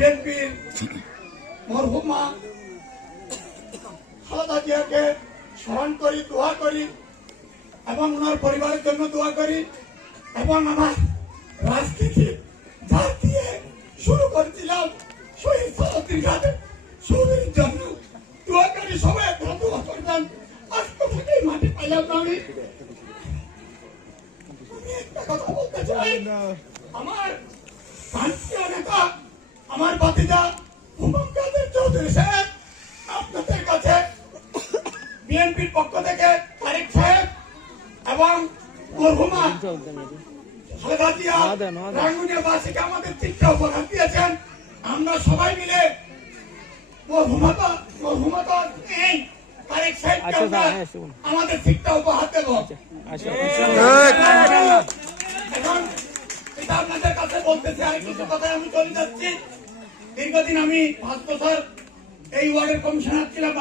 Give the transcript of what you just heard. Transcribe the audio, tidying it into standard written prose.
বিএনপির মরহুমা খালেদা জিয়াকে স্মরণ করি, দোয়া করি এবং ওনার পরিবারের জন্য দোয়া করি এবং আমার রাজনীতি যা দিয়ে শুরু করেছিলাম শহীদ সালাউদ্দিন খানের শহীদের জন্য দোয়া করি, সবাই একটা দোয়া করবেন। আজকে থেকে মাটি পাইলাম না আমি একটা কথা বলতে চাই, আমার শান্তিপ্রিয় নেতা আমার ভাতিজা হুমায়ুন কাদের চৌধুরী সাহেব আপনাদের কাছে বিএনপির পক্ষ থেকে তারেক সাহেব এবং মরহুমা খালেদা জিয়া রাঙ্গুনিয়াবাসীকে আমাদের চিত্র উপহার দিয়েছেন। আমরা সবাই মিলে মরহুমাতা এই তারেক সাহেবকে আমরা আমাদের শিক্ষা উপহার দেব। এখন এটা আপনাদের কাছে বলতেছি, আর কিছু কথায় আমি চলে যাচ্ছি। দীর্ঘদিন আমি 5 বছর এই ওয়ার্ডের কমিশনার ছিলাম।